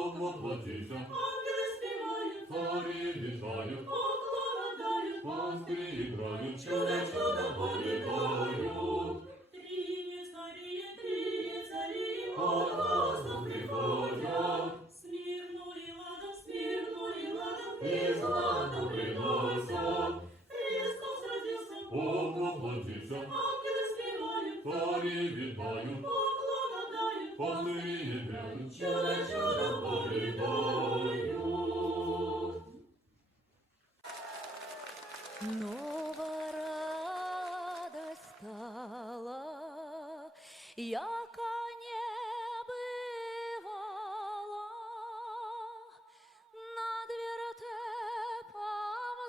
Бог воплотився, ангели співають, царі вітають, поклонають, пастирі грають, чудо, чудо повідають. Тріє царі, от голосом приходять, смірно і ладом, і златом приносять. Христос родився, Бог воплотився, ангели співають, царі вітають, поклонають, пастирі грають, чудо, чудо повідають. Нова радость стала, яка не бывала. Над вертепом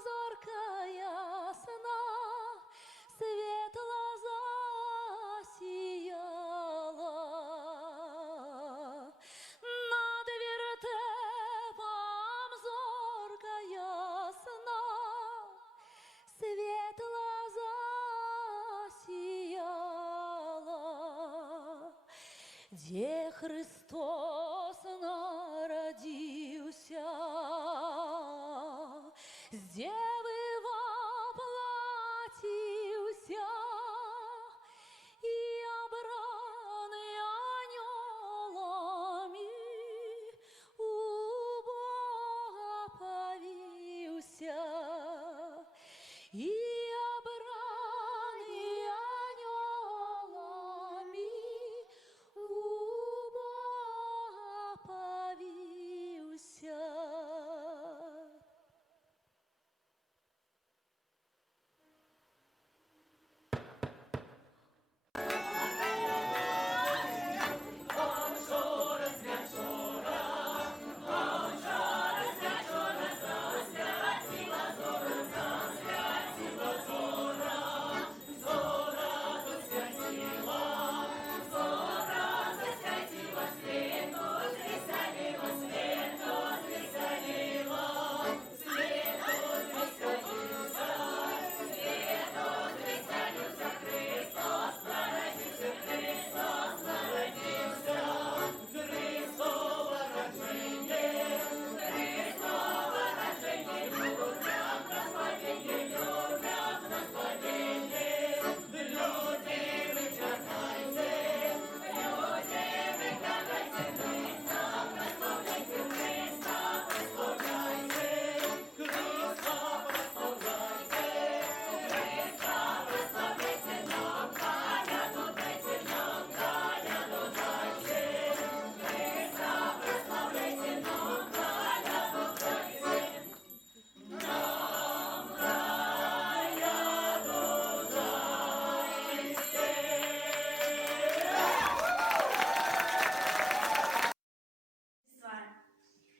зорка ясна, светло засияла. Над вертепом зорка ясна, светло засияла, где Христос народился, с девы воплотился, и обранный анёлами у Бога повился. И обранный анёлами у Бога повился.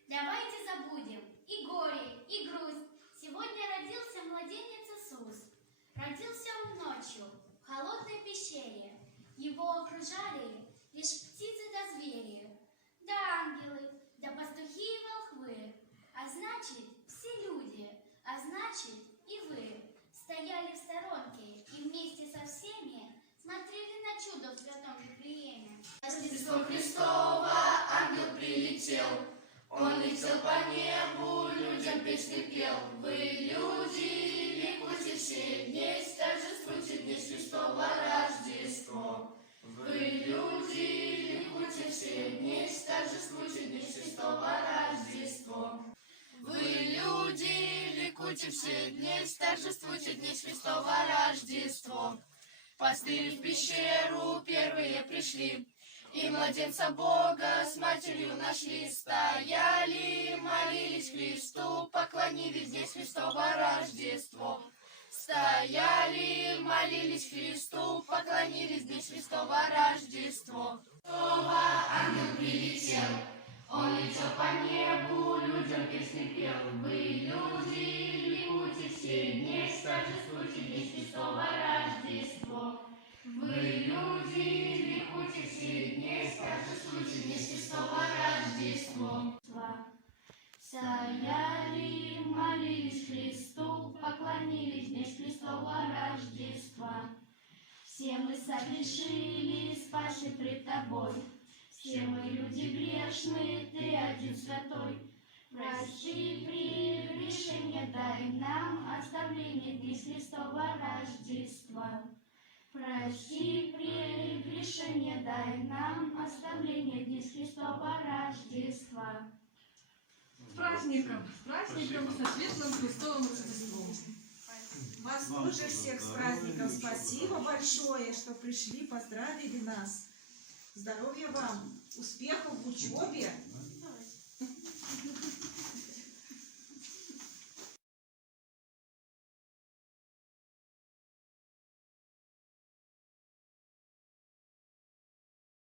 Давайте забудем и горе, и грусть. Сегодня родился младенец Иисус. Родился он ночью в холодной пещере. Его окружали лишь птицы да звери, да ангелы, да пастухи и волхвы. А значит, все люди, а значит и вы стояли в сторонке и вместе со всеми смотрели на чудо в святом Вифлееме. Рождество Христово, ангел прилетел, он летел по небу, людям песни пел. Вы, люди, ликуйте все дни, торжествуйте дни Христова Рождество. Вы, люди, ликуйте все дни, торжествуйте дни Христова Рождество. Вы, люди, ликуйте все дни, торжествуйте дни Христова Рождество. Пастыри в пещеру первые пришли, и младенца Бога с матерью нашли. Стояли, молились Христу, поклонились здесь Христово Рождество. Стояли, молились Христу, поклонились здесь Христово Рождество. Снова ангел прилетел, он летел по небу, людям песни пел. Вы, люди, ликуйте все дни, торжествуйте здесь Христово Рождество. Вы, люди, ликуйте все дни, торжествуйте здесь Христово Рождество. Стояли, молились Христу, поклонились здесь Христово Рождество. Все мы согрешили, спаси пред Тобой, Все мы люди грешные, Ты один святой. Прости, прегрешение, дай нам оставление дней Христова Рождества. Прости, прегрешение, дай нам оставление дней Христова Рождества. С праздником, со светлым Христовым Рождеством. Вас тоже всех с праздником. Спасибо большое, что пришли, поздравили нас. Здоровья вам, успехов в учебе